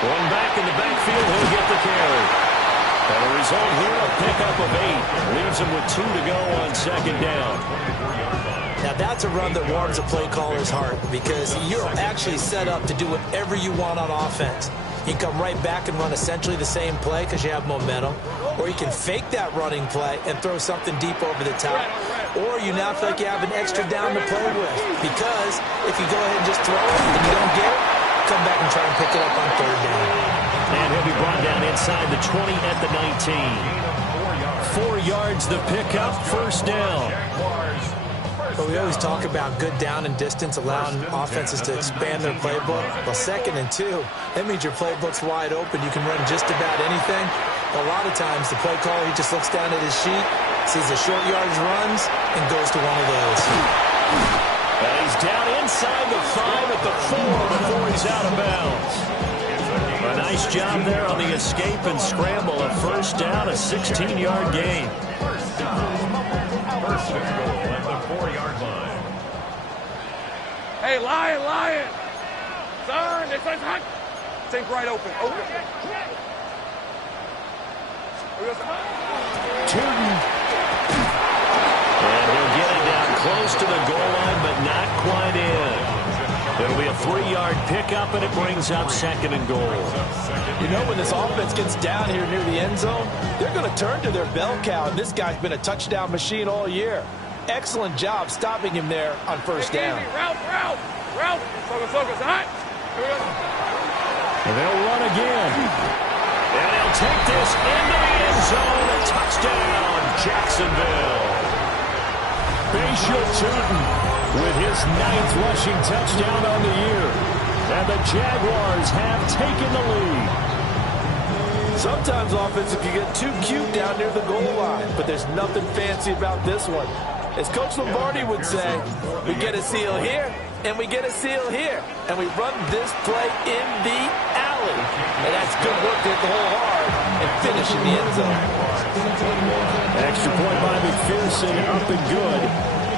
Going back in the backfield, he'll get the carry. And the result here, a pickup of 8. Leaves him with 2 to go on second down. Now that's a run that warms a play caller's heart because you're actually set up to do whatever you want on offense. You can come right back and run essentially the same play because you have momentum. Or you can fake that running play and throw something deep over the top. Or you now feel like you have an extra down to play with. Because if you go ahead and just throw it and you don't get it, come back and try and pick it up on third down. And he'll be brought down inside the 20 at the 19. 4 yards the pickup, first down. But we always talk about good down and distance, allowing offenses to expand their playbook. Well, 2nd and 2, that means your playbook's wide open. You can run just about anything. But a lot of times, the play caller, he just looks down at his sheet, sees the short yardage runs, and goes to one of those. And he's down inside the 5 at the 4 before he's out of bounds. A nice job there on the escape and scramble. A first down, a 16-yard gain. First and goal at the 4-yard line. Hey, Lion! Son, this one's hot. Think right open. Tootin. And he'll get it down close to the goal line, but not quite in. It'll be a 3-yard pickup, and it brings up 2nd and goal. You know, when this offense gets down here near the end zone, they're going to turn to their bell cow, and this guy's been a touchdown machine all year. Excellent job stopping him there on first down. Route. Focus. Hot. And they'll run again. And they'll take this into the end zone. A touchdown, Jacksonville. Bashir Tootin with his 9th rushing touchdown on the year. And the Jaguars have taken the lead. Sometimes offense can get too cute down near the goal line, but there's nothing fancy about this one. As Coach Lombardi would say, we get a seal here, and we get a seal here, and we run this play in the alley. And that's good work to hit the hole hard and finish in the end zone. Extra point by McPherson, up and good.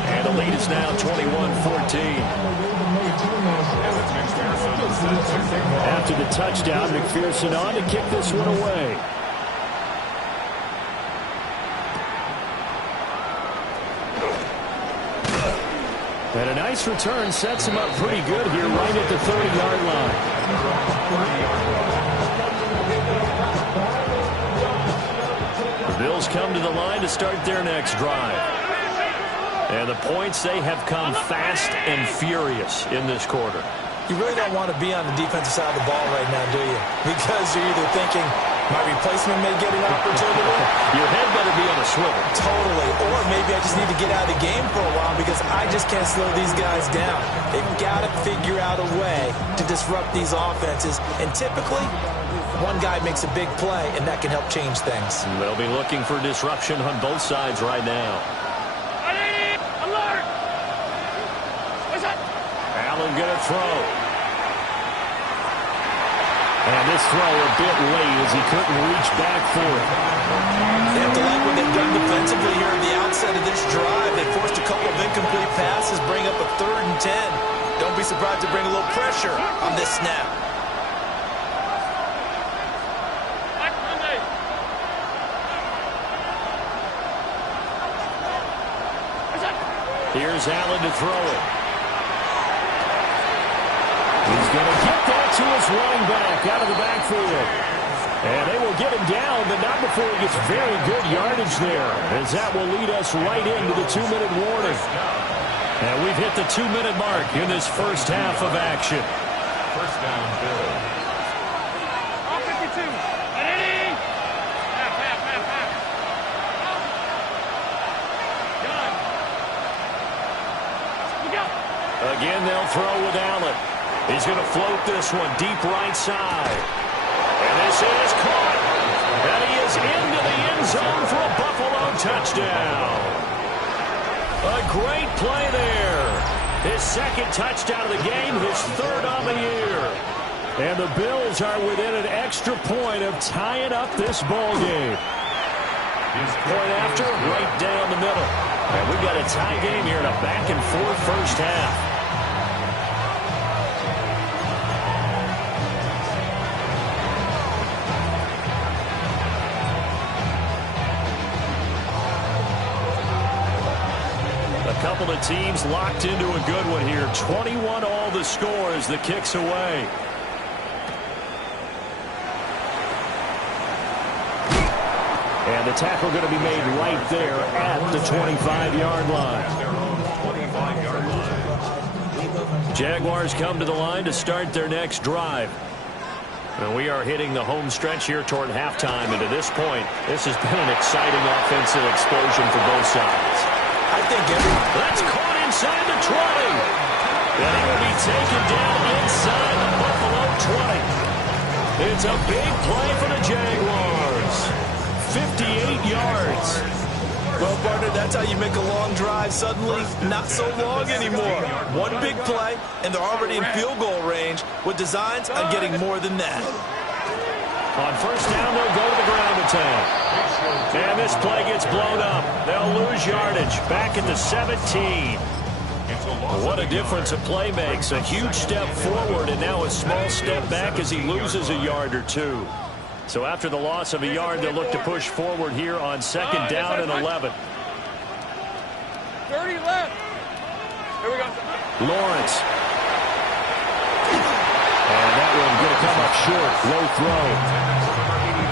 And the lead is now 21-14. After the touchdown, McPherson on to kick this one away. And a nice return sets him up pretty good here right at the 30-yard line. The Bills come to the line to start their next drive. And the points, they have come fast and furious in this quarter. You really don't want to be on the defensive side of the ball right now, do you? Because you're either thinking, my replacement may get an opportunity. Your head better be on a swivel. Totally. Or maybe I just need to get out of the game for a while because I just can't slow these guys down. They've got to figure out a way to disrupt these offenses. And typically, one guy makes a big play, and that can help change things. They'll be looking for disruption on both sides right now. Alert! Allen going to throw. And this throw a bit late as he couldn't reach back for it. They have to like what they've done defensively here at the outset of this drive. They forced a couple of incomplete passes, bring up a 3rd and 10. Don't be surprised to bring a little pressure on this snap. Here's Allen to throw it. He's going to get that to his running back out of the backfield. And they will get him down, but not before he gets very good yardage there, as that will lead us right into the 2-minute warning. And we've hit the 2-minute mark in this first half of action. First down, Bills. 52. Ready? Half. Again, they'll throw with Allen. He's going to float this one deep right side. And this is caught. And he is into the end zone for a Buffalo touchdown. A great play there. His 2nd touchdown of the game, his 3rd on the year. And the Bills are within an extra point of tying up this ball game. Point after, right down the middle. And we've got a tie game here in a back-and-forth first half. couple of teams locked into a good one here. 21 all the score as the kick's away. And the tackle going to be made right there at the 25-yard line. Jaguars come to the line to start their next drive. And we are hitting the home stretch here toward halftime. And to this point, this has been an exciting offensive explosion for both sides. I think that's caught inside the 20. And he will be taken down inside the Buffalo 20. It's a big play for the Jaguars. 58 yards. Well, partner, that's how you make a long drive suddenly not so long anymore. One big play, and they're already in field goal range with designs on getting more than that. On first down, they'll go to the ground attack. And this play gets blown up. They'll lose yardage back at the 17. What a difference a play makes. A huge step forward and now a small step back as he loses a yard or two. So after the loss of a yard, they'll look to push forward here on second down and 11. 30 left. Here we go. Lawrence. And that one going to come up short. Low throw.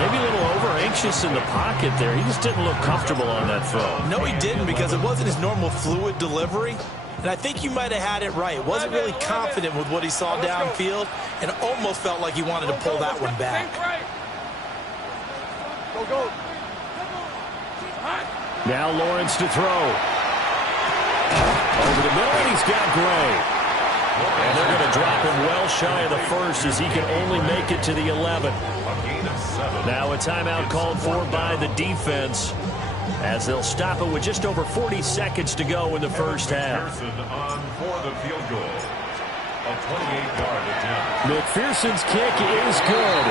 Maybe a little over-anxious in the pocket there. He just didn't look comfortable on that throw. No, he didn't, because it wasn't his normal fluid delivery. And I think he might have had it right. Wasn't really confident with what he saw downfield and almost felt like he wanted to pull that one back. Go. Now Lawrence to throw. Over the middle, and he's got Gray. And they're going to drop him well shy of the first as he can only make it to the 11. Now a timeout called for by the defense as they'll stop it with just over 40 seconds to go in the first half. On for the field goal. A 28-yard attempt. McPherson's kick is good.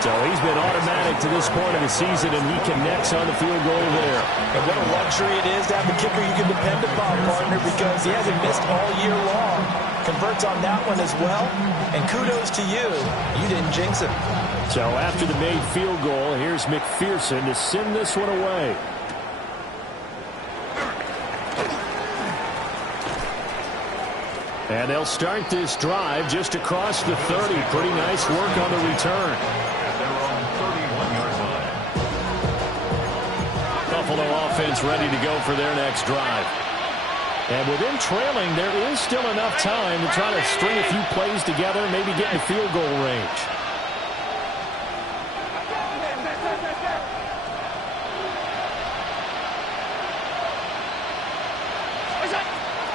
So he's been automatic to this point of the season, and he connects on the field goal there. And what a luxury it is to have a kicker you can depend upon, partner, because he hasn't missed all year long. Converts on that one as well, and kudos to you. You didn't jinx it. So after the made field goal, here's McPherson to send this one away. And they'll start this drive just across the 30. Pretty nice work on the return. Buffalo offense ready to go for their next drive. And with them trailing, there is still enough time to try to string a few plays together, maybe get into field goal range.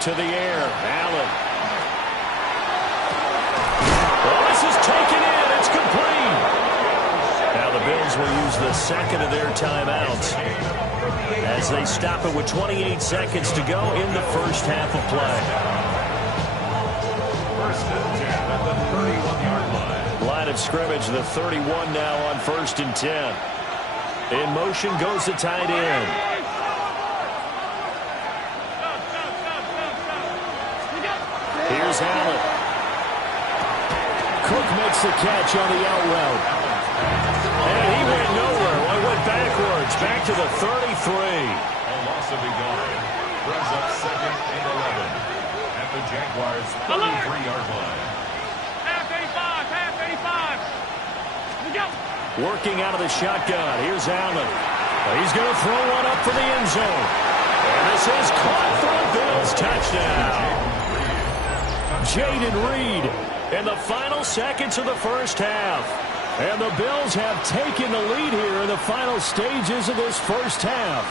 To the air, Allen. Well, this is taken in. It's complete. Now the Bills will use the second of their timeouts as they stop it with 28 seconds to go in the first half of play. First and 10 at the 31-yard line. Line of scrimmage, the 31 now on first and 10. In motion goes the tight end. Here's Allen. Cook makes the catch on the out route. And he went nowhere. Well, he went backwards. Back to the 33. A loss of a yard. Brings up second and 11 at the Jaguars' 33-yard line. Half 85. We go. Working out of the shotgun. Here's Allen. He's going to throw one up for the end zone. And this is caught for a Bills touchdown. Jaden Reed in the final seconds of the first half. And the Bills have taken the lead here in the final stages of this first half.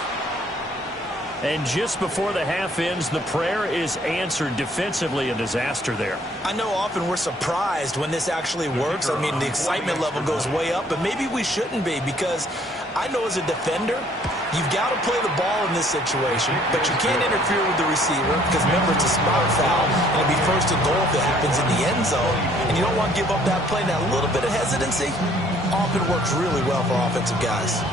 And just before the half ends, the prayer is answered. Defensively, a disaster there. I know often we're surprised when this actually works. I mean, the excitement level goes way up, but maybe we shouldn't be, because I know as a defender, you've got to play the ball in this situation, but you can't interfere with the receiver because, remember, it's a spot foul, and it'll be first and goal if it happens in the end zone, and you don't want to give up that play. Now, a little bit of hesitancy often works really well for offensive guys.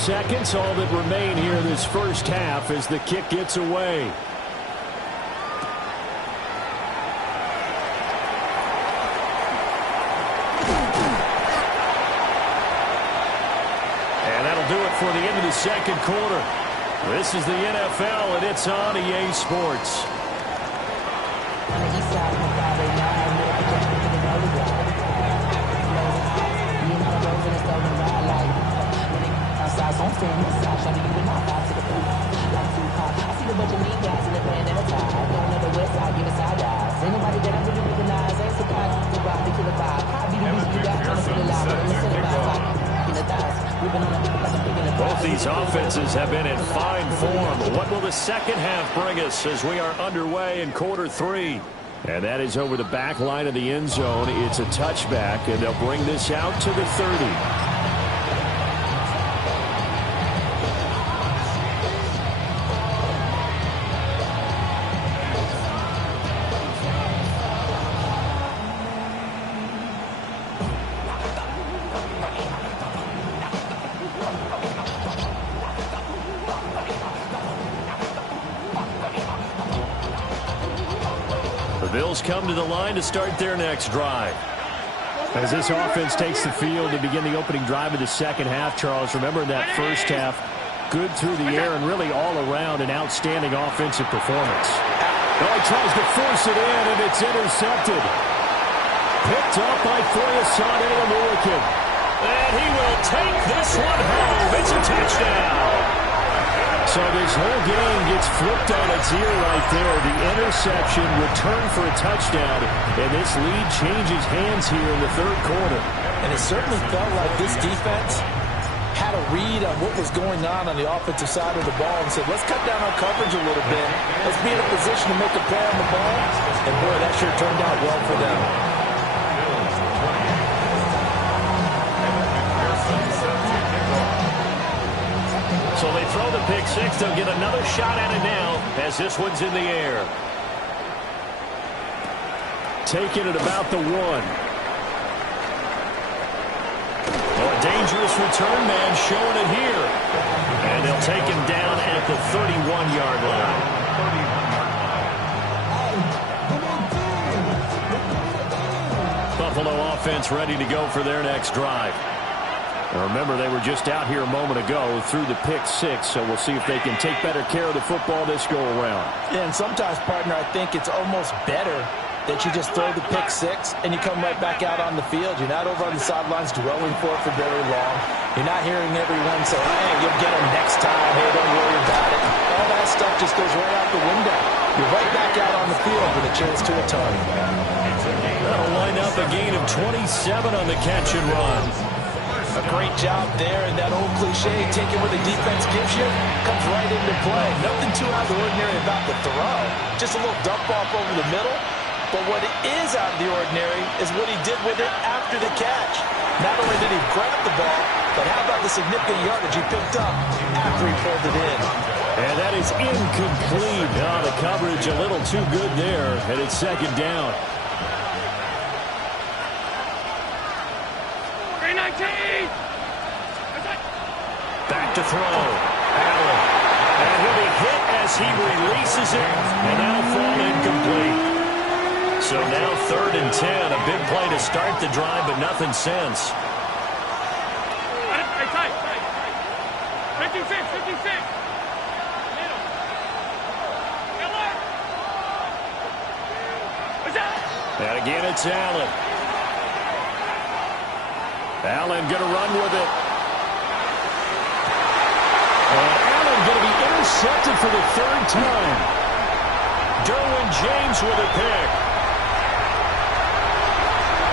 seconds, all that remain here in this first half as the kick gets away. And that'll do it for the end of the second quarter. This is the NFL, and it's on EA Sports. Both these offenses have been in fine form. What will the second half bring us as we are underway in quarter three? And that is over the back line of the end zone. It's a touchback, and they'll bring this out to the 30. Bills come to the line to start their next drive. As this offense takes the field to begin the opening drive of the second half, Charles, remember in that first half, good through the air and really all around an outstanding offensive performance. Well, he tries to force it in, and it's intercepted. Picked up by Foyesade Oluwakin. And he will take this one home. It's a touchdown. So this whole game gets flipped on its ear right there. The interception returned for a touchdown, and this lead changes hands here in the third quarter. And it certainly felt like this defense had a read on what was going on the offensive side of the ball and said, let's cut down our coverage a little bit. Let's be in a position to make a play on the ball. And, boy, that sure turned out well for them. So they throw the pick six. They'll get another shot at it now as this one's in the air. Taking it about the one. Oh, a dangerous return man showing it here. And they'll take him down at the 31-yard line. Buffalo offense ready to go for their next drive. Now remember, they were just out here a moment ago through the pick six, so we'll see if they can take better care of the football this go-around. Yeah, and sometimes, partner, I think it's almost better that you just throw the pick six and you come right back out on the field. You're not over on the sidelines dwelling for it for very long. You're not hearing everyone say, hey, you'll get them next time. Hey, don't worry about it. All that stuff just goes right out the window. You're right back out on the field with a chance to atone. That'll line up a gain of 27 on the catch and run. A great job there, and that old cliche, take it where the defense gives you, comes right into play. Nothing too out of the ordinary about the throw. Just a little dump off over the middle. But what is out of the ordinary is what he did with it after the catch. Not only did he grab the ball, but how about the significant yardage he picked up after he pulled it in. And that is incomplete. Oh, the coverage a little too good there, and it's second down. 319! Back to throw. Allen. And he'll be hit as he releases it, and that'll fall incomplete. So now 3rd and 10. A big play to start the drive, but nothing since. Hey, tight. 56. And again, it's Allen. Allen going to run with it. And Allen going to be intercepted for the 3rd time. Derwin James with a pick.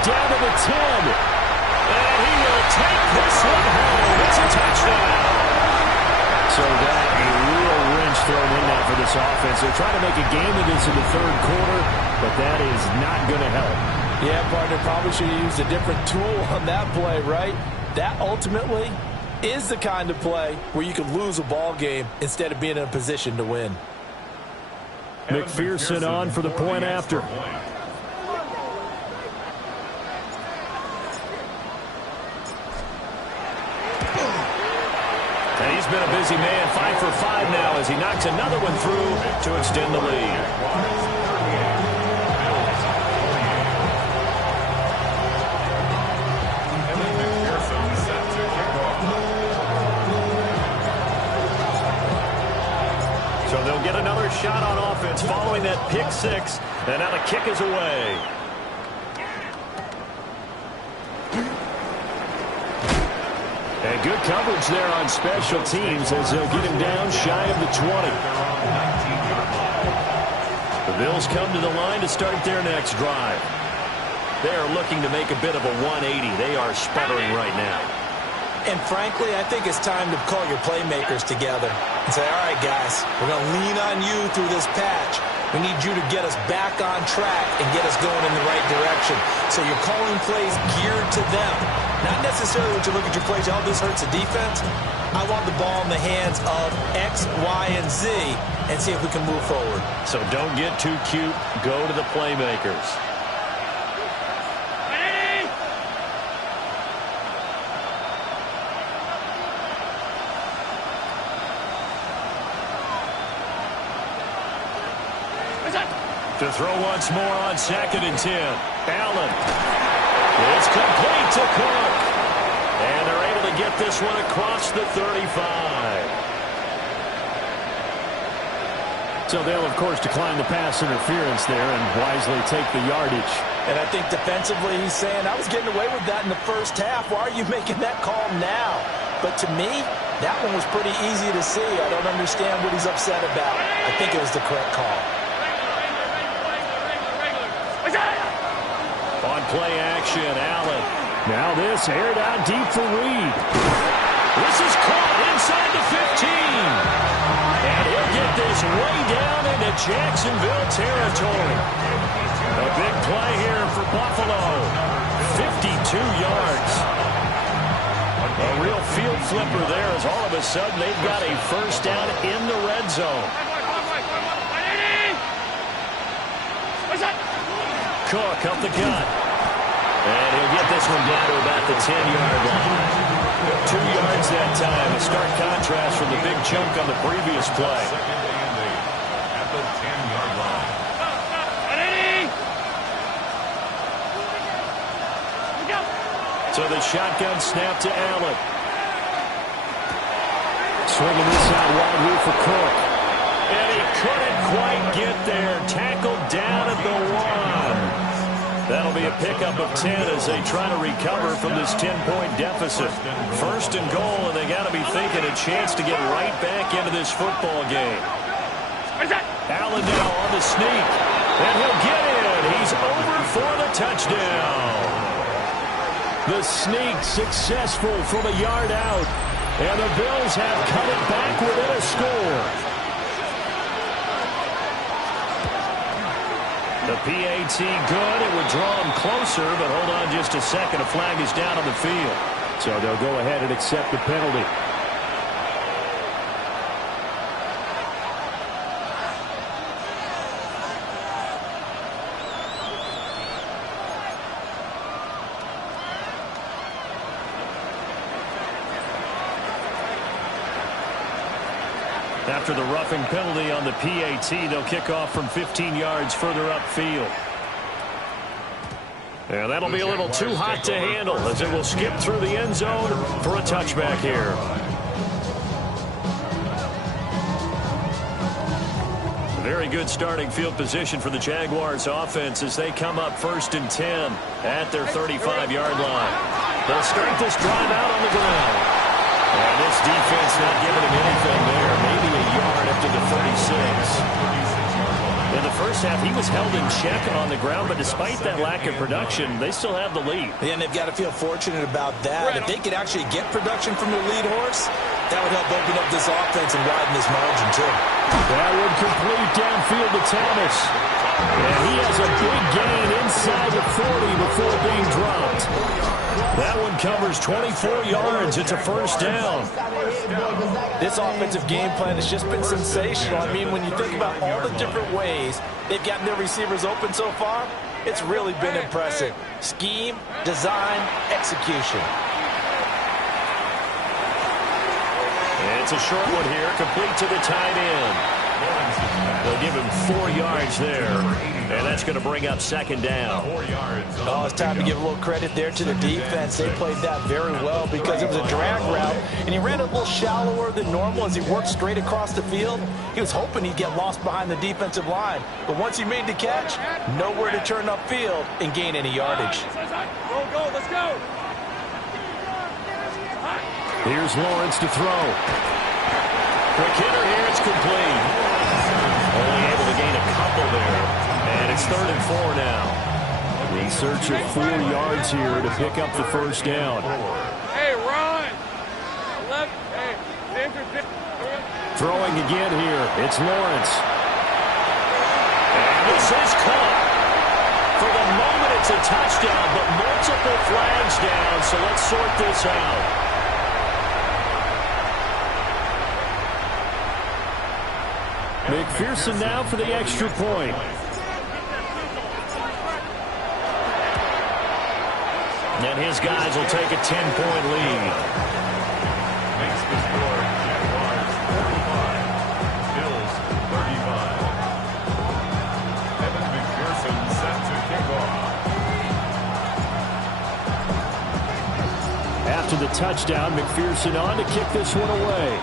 Down to the 10. And he will take this one home. It's a touchdown. So that a real wrench thrown in now for this offense. They're trying to make a game of this in the 3rd quarter, but that is not going to help. Yeah, partner, probably should have used a different tool on that play, right? That ultimately is the kind of play where you can lose a ball game instead of being in a position to win. McPherson on for the point after. has been a busy man. 5 for 5 now as he knocks another one through to extend the lead. So they'll get another shot on offense following that pick six. And now the kick is away. And good coverage there on special teams as they'll get him down shy of the 20. The Bills come to the line to start their next drive. They are looking to make a bit of a 180. They are sputtering right now. And frankly, I think it's time to call your playmakers together and say, all right, guys, we're going to lean on you through this patch. We need you to get us back on track and get us going in the right direction. So you're calling plays geared to them. Not necessarily when you look at your plays, oh, this hurts the defense. I want the ball in the hands of X, Y, and Z and see if we can move forward. So don't get too cute. Go to the playmakers. To throw once more on 2nd and 10. Allen. It's complete to Cook. And they're able to get this one across the 35. So they'll, of course, decline the pass interference there and wisely take the yardage. And I think defensively he's saying, I was getting away with that in the first half. Why are you making that call now? But to me, that one was pretty easy to see. I don't understand what he's upset about. I think it was the correct call. On play action, Allen. Now this aired out deep for Reed. This is caught inside the 15. And he'll get this way down into Jacksonville territory. A big play here for Buffalo. 52 yards. A real field flipper there as all of a sudden they've got a first down in the red zone. Cook up the gut. And he'll get this one down to about the 10-yard line. 2 yards that time. A stark contrast from the big chunk on the previous play. At the 10-yard line. So the shotgun snap to Allen. Swinging this out wide here for Cook. And he couldn't quite get there. Tackled down at the 1. That'll be a pickup of 10 as they try to recover from this 10-point deficit. First and goal, and they got to be thinking a chance to get right back into this football game. Allen now on the sneak, and he'll get in. He's over for the touchdown. The sneak successful from a yard out, and the Bills have cut it back within a score. The PAT good. It would draw him closer, but hold on just a second. A flag is down on the field. So they'll go ahead and accept the penalty. After the roughing penalty on the PAT, they'll kick off from 15 yards further upfield. And that'll be a little too hot to handle as it will skip through the end zone for a touchback here. Very good starting field position for the Jaguars offense as they come up 1st and 10 at their 35-yard line. They'll start this drive out on the ground. And this defense not giving him anything there. Maybe a yard up to the 36. In the first half, he was held in check on the ground, but despite that lack of production, they still have the lead. Yeah, and they've got to feel fortunate about that. If they could actually get production from their lead horse, that would help open up this offense and widen this margin, too. That would complete downfield to Thomas. And he has a big gain inside the 40 before being dropped. That one covers 24 yards. It's a first down. This offensive game plan has just been sensational. I mean, when you think about all the different ways they've gotten their receivers open so far, it's really been impressive. Scheme, design, execution. And It's a short one here, complete to the tight end. They'll give him 4 yards there, and that's going to bring up second down. Oh, it's time to give a little credit there to the defense. They played that very well because it was a drag route, and he ran a little shallower than normal as he worked straight across the field. He was hoping he'd get lost behind the defensive line, but once he made the catch, nowhere to turn upfield and gain any yardage. Go, let's go. Here's Lawrence to throw. Quick hitter here, it's complete. Only able to gain a couple there, and it's 3rd and 4 now. In search of 4 yards here to pick up the first down. Hey, Ron. 11. Hey, Throwing again here, it's Lawrence. And this is caught. For the moment, it's a touchdown, but multiple flags down, so let's sort this out. McPherson now for the extra point. And his guys will take a 10-point lead. Makes the score Jaguars 45, Bills 35. Evan McPherson set to kick off. After the touchdown, McPherson on to kick this one away.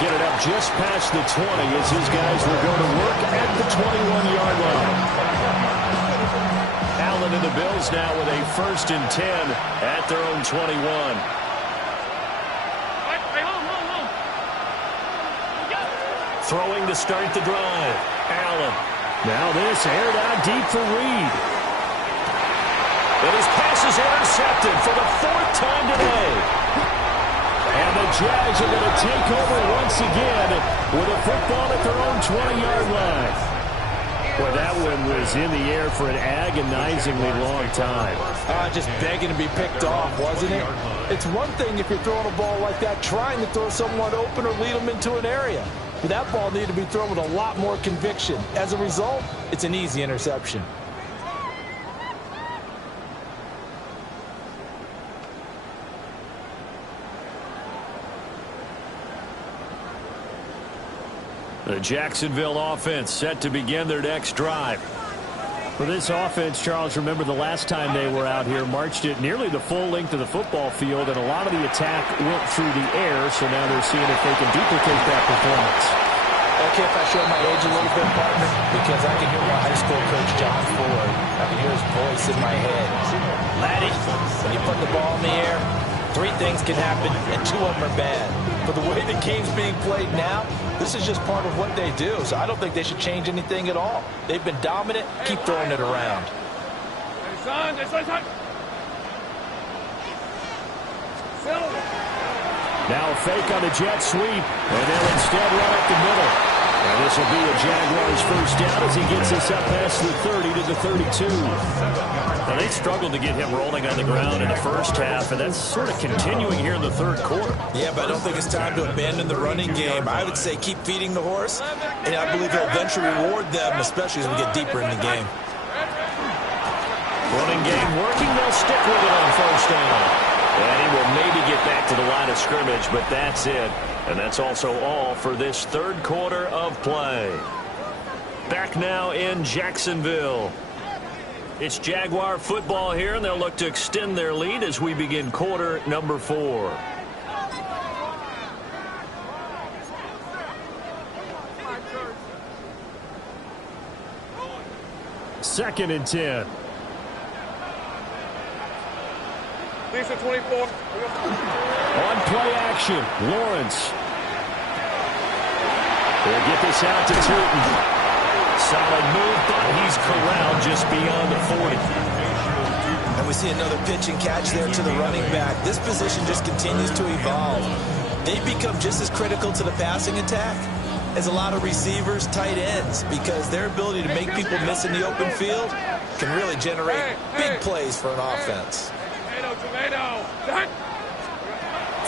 Get it up just past the 20 as his guys will go to work at the 21-yard line. Allen and the Bills now with a 1st and 10 at their own 21. Throwing to start the drive. Allen. Now this aired out deep for Reed. And his pass is intercepted for the 4th time today. And the Jags are going to take over once again with a football at their own 20-yard line. Well, that one was in the air for an agonizingly long time. Just begging to be picked off, wasn't it? It's one thing if you're throwing a ball like that, trying to throw someone open or lead them into an area. But that ball needed to be thrown with a lot more conviction. As a result, it's an easy interception. The Jacksonville offense set to begin their next drive. For this offense, Charles, remember the last time they were out here, marched it nearly the full length of the football field, and a lot of the attack went through the air, so now they're seeing if they can duplicate that performance. Okay, if I show my age a little bit, partner, because I can hear my high school coach, John Ford. I can hear his voice in my head. Laddie, when you put the ball in the air, 3 things can happen, and 2 of them are bad. But the way the game's being played now, this is just part of what they do, so I don't think they should change anything at all. They've been dominant. Keep throwing it around. Now a fake on the jet sweep, and they'll instead run up the middle. And this will be a Jaguars first down as he gets us up past the 30 to the 32. Now they struggled to get him rolling on the ground in the first half, and that's sort of continuing here in the 3rd quarter. Yeah, but I don't think it's time to abandon the running game. I would say keep feeding the horse, and I believe he'll eventually reward them, especially as we get deeper in the game. Running game working, they'll stick with it on first down. And he will maybe get back to the line of scrimmage, but that's it. And that's also all for this 3rd quarter of play. Back now in Jacksonville. It's Jaguar football here, and they'll look to extend their lead as we begin quarter number 4. Second and 10. Lisa 24. On play action, Lawrence. They'll get this out to Turton. Solid move, but he's corralled just beyond the 40. And we see another pitch and catch there to the running back. This position just continues to evolve. They become just as critical to the passing attack as a lot of receivers, tight ends, because their ability to make people miss in the open field can really generate big plays for an offense.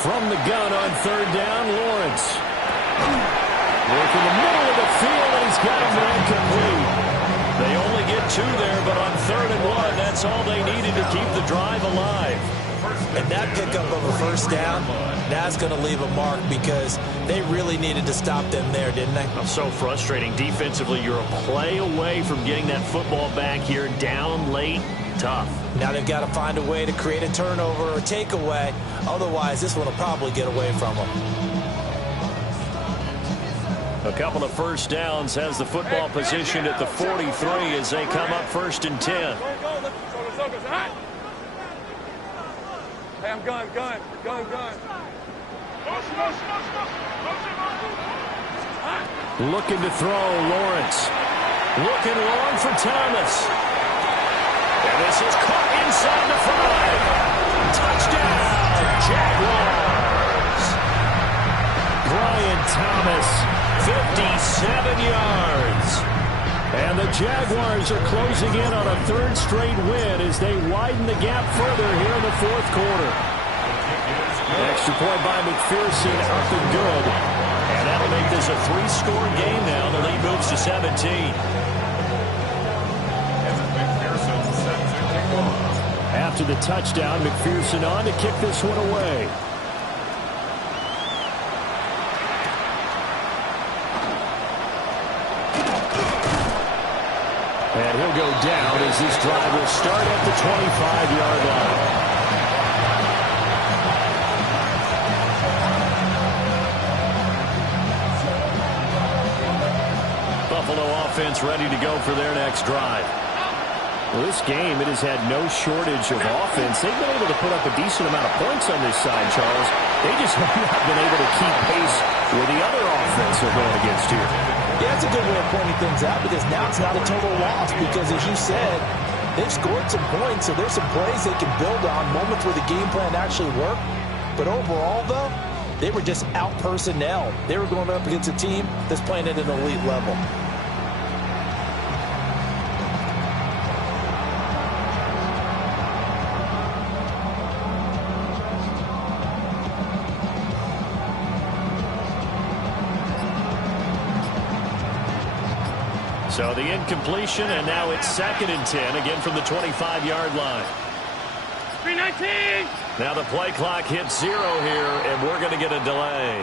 From the gun on 3rd down, Lawrence. Working the middle of the field, and he's got him there complete. They only get 2 there, but on 3rd and 1, that's all they needed to keep the drive alive. And that pickup of a first down, that's going to leave a mark because they really needed to stop them there, didn't they? So frustrating. Defensively, you're a play away from getting that football back here down late. Tough. Now they've got to find a way to create a turnover or takeaway. Otherwise, this one will probably get away from them. A couple of first downs has the football positioned at the 43 as they come up 1st and 10. Hey, I'm gun. Looking to throw, Lawrence. Looking long for Thomas. And this is caught inside the 5. Touchdown, Jaguars. Brian Thomas, 57 yards. And the Jaguars are closing in on a 3rd straight win as they widen the gap further here in the 4th quarter. Extra point by McPherson, up and good. And that'll make this a 3-score game now. The lead moves to 17. After the touchdown, McPherson on to kick this one away. And he'll go down as this drive will start at the 25-yard line. Buffalo offense ready to go for their next drive. Well, this game, it has had no shortage of offense. They've been able to put up a decent amount of points on this side, Charles. They just have not been able to keep pace with the other offense they're going against here. Yeah, it's a good way of pointing things out because now it's not a total loss because, as you said, they've scored some points, so there's some plays they can build on, moments where the game plan actually worked. But overall, though, they were just out-personnel. They were going up against a team that's playing at an elite level. So the incompletion, and now it's 2nd and 10, again from the 25-yard line. 3:19. Now the play clock hits 0 here, and we're going to get a delay.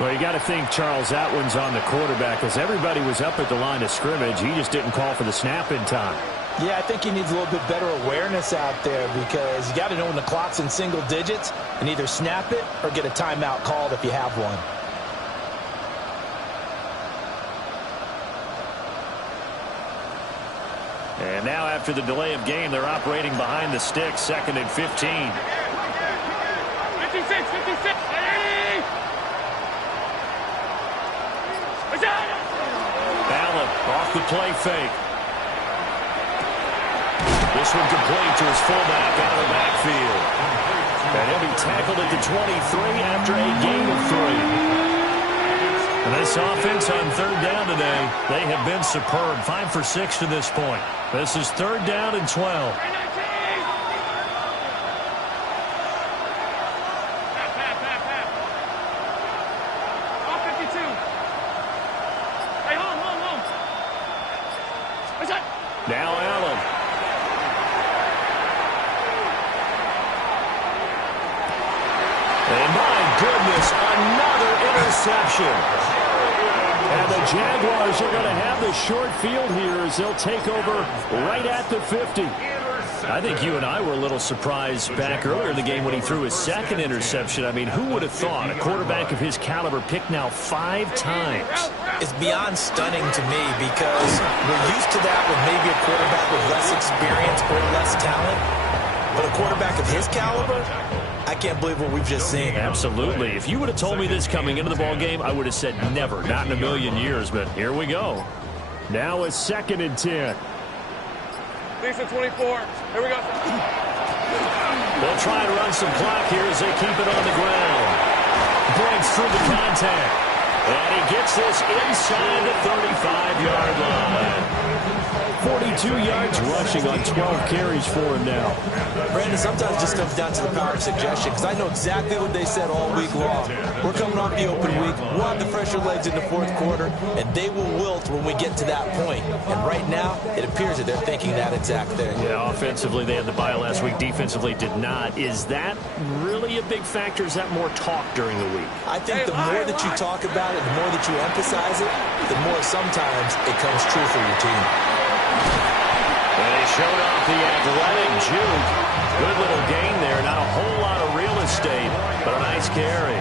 Well, you got to think, Charles, that one's on the quarterback, as everybody was up at the line of scrimmage. He just didn't call for the snap in time. Yeah, I think he needs a little bit better awareness out there because you got to know when the clock's in single digits and either snap it or get a timeout called if you have one. And now after the delay of game, they're operating behind the sticks, 2nd and 15. 56. Hey! Allen off the play fake. This one complete to his fullback out of the backfield. And he'll be tackled at the 23 after a gain of 3. And this offense on 3rd down today, they have been superb. 5 for 6 to this point. This is 3rd down and 12. Now Allen. And my goodness, another interception. And the Jaguars are going to have the short field here as they'll take over right at the 50. I think you and I were a little surprised back earlier in the game when he threw his 2nd interception. I mean, who would have thought a quarterback of his caliber picked now 5 times? It's beyond stunning to me because we're used to that with maybe a quarterback with less experience or less talent. But a quarterback of his caliber, I can't believe what we've just seen. Absolutely. If you would have told me this coming into the ball game, I would have said never, not in a million years. But here we go. Now it's 2nd and 10. Lisa 24. Here we go. They'll try to run some clock here as they keep it on the ground. Breaks through the contact. And he gets this inside the 35-yard line. 42 yards rushing on 12 carries for him now. Brandon, sometimes it just comes down to the power of suggestion, because I know exactly what they said all week long. We're coming off the open week. We'll have the fresher legs in the fourth quarter, and they will wilt when we get to that point. And right now, it appears that they're thinking that exact thing. Yeah, offensively, they had the bye last week. Defensively, did not. Is that really a big factor? Is that more talk during the week? I think the more that you talk about it, the more that you emphasize it, the more sometimes it comes true for your team. And he showed off the athletic juke. Good little gain there. Not a whole lot of real estate, but a nice carry.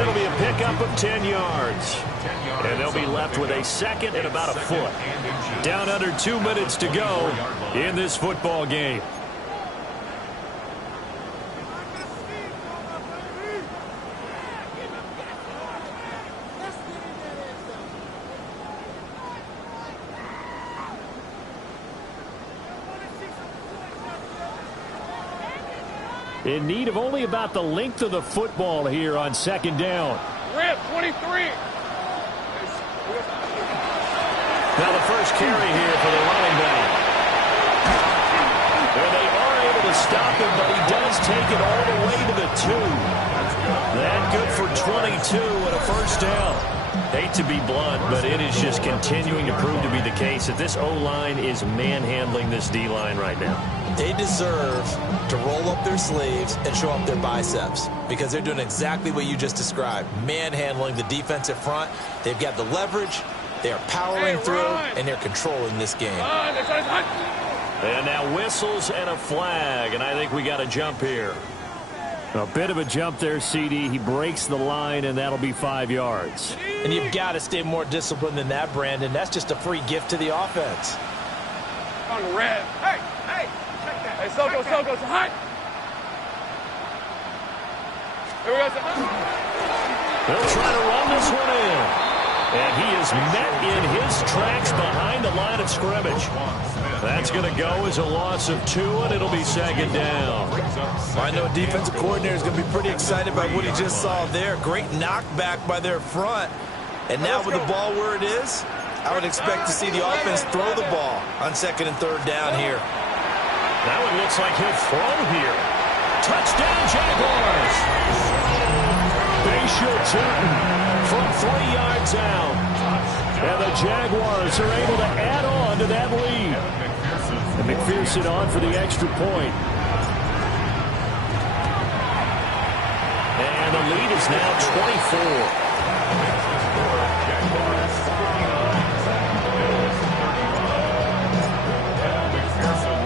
It'll be a pickup of 10 yards. And they'll be left with a second and about a foot. Down under 2 minutes to go in this football game. In need of only about the length of the football here on second down. Rip, 23. Now the first carry here for the running back. And they are able to stop him, but he does take it all the way to the 2. That good for 22 and a first down. Hate to be blunt, but it is just continuing to prove to be the case that this O-line is manhandling this D-line right now. They deserve to roll up their sleeves and show up their biceps, because they're doing exactly what you just described, manhandling the defensive front. They've got the leverage, they are powering through, and they're controlling this game. And now whistles and a flag, and I think we got a jump here. A bit of a jump there, CD. He breaks the line, and that'll be 5 yards. And you've got to stay more disciplined than that, Brandon. That's just a free gift to the offense. On red. Hey, Soko, hot. Here we go. They'll try to run this one in. And he is met in his tracks behind the line of scrimmage. That's going to go as a loss of 2, and it'll be second down. I know defensive coordinator is going to be pretty excited about what he just saw there. Great knockback by their front. And now with the ball where it is, I would expect to see the offense throw the ball on second and third down here. Now it looks like he'll throw here. Touchdown, Jaguars. Bashir Turton from 3 yards out. And the Jaguars are able to add on to that lead. And McPherson on for the extra point. And the lead is now 24.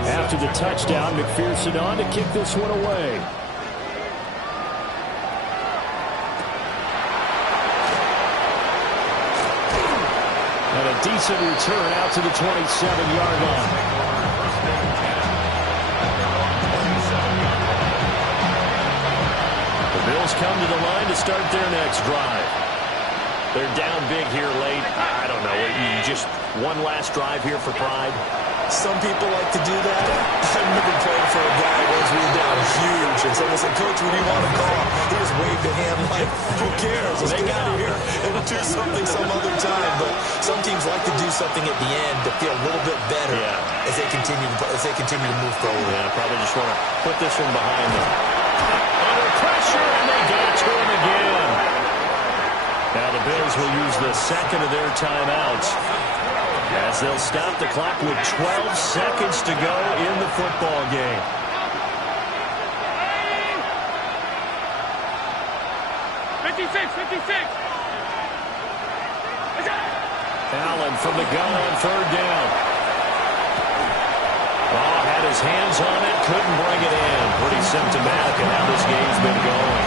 After the touchdown, McPherson on to kick this one away. And a decent return out to the 27-yard line. The Bills come to the line to start their next drive. They're down big here late. I don't know. Just one last drive here for pride. Some people like to do that. I remember playing for a guy once we were down huge, and someone said, "Coach, what do you want to call?" He just waved a hand like, "Who cares? Let's get out of here and do something some other time." But some teams like to do something at the end to feel a little bit better as they continue to move forward. Yeah, probably just want to put this one behind them. Under pressure, and they get it to him again. Now the Bills will use the second of their timeouts, as they'll stop the clock with 12 seconds to go in the football game. Allen from the gun on third down. Oh, had his hands on it, couldn't bring it in. Pretty symptomatic of how this game's been going.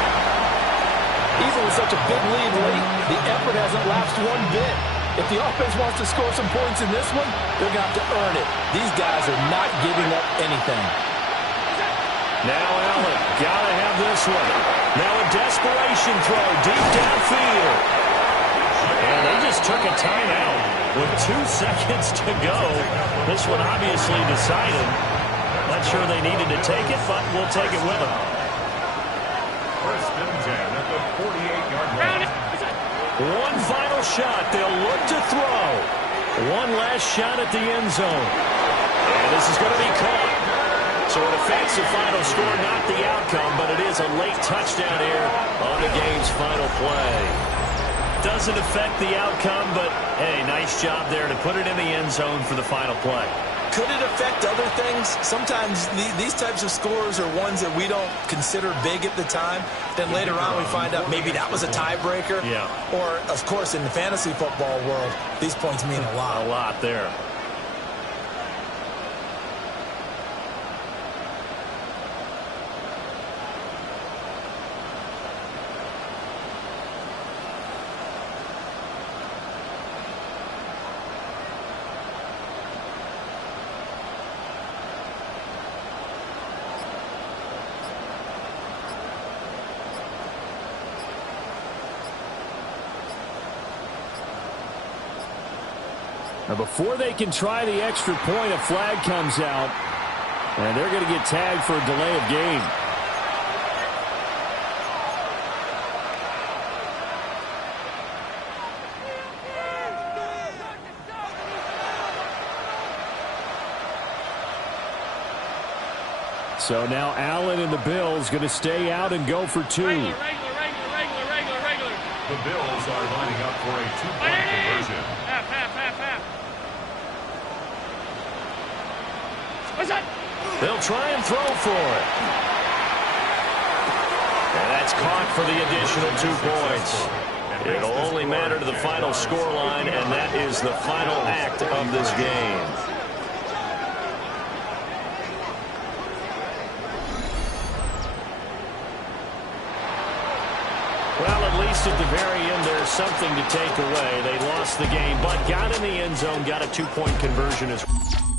Even with such a big lead late, the effort hasn't lapsed one bit. If the offense wants to score some points in this one, they're going to have to earn it. These guys are not giving up anything. Now Allen, got to have this one. Now a desperation throw deep downfield. And they just took a timeout with 2 seconds to go. This one obviously decided. Not sure they needed to take it, but we'll take it with them. First and 10 at the 48-yard line. One final shot. They'll look to throw. One last shot at the end zone. And this is going to be caught. So it affects the final score, not the outcome, but it is a late touchdown here on the game's final play. Doesn't affect the outcome, but, hey, nice job there to put it in the end zone for the final play. Could it affect other things? Sometimes these types of scores are ones that we don't consider big at the time. Then later on we find out maybe that was a tiebreaker. Yeah. Or, of course, in the fantasy football world, these points mean a lot. A lot there. Now before they can try the extra point, a flag comes out, and they're going to get tagged for a delay of game. So now Allen and the Bills going to stay out and go for two. Regular. The Bills are lining up for a two-point conversion. Half. What's that? They'll try and throw for it. And that's caught for the additional 2 points. It'll only matter to the final scoreline, and that is the final act of this game. Well, at least at the very end, there's something to take away. They lost the game, but got in the end zone, got a 2-point conversion as well.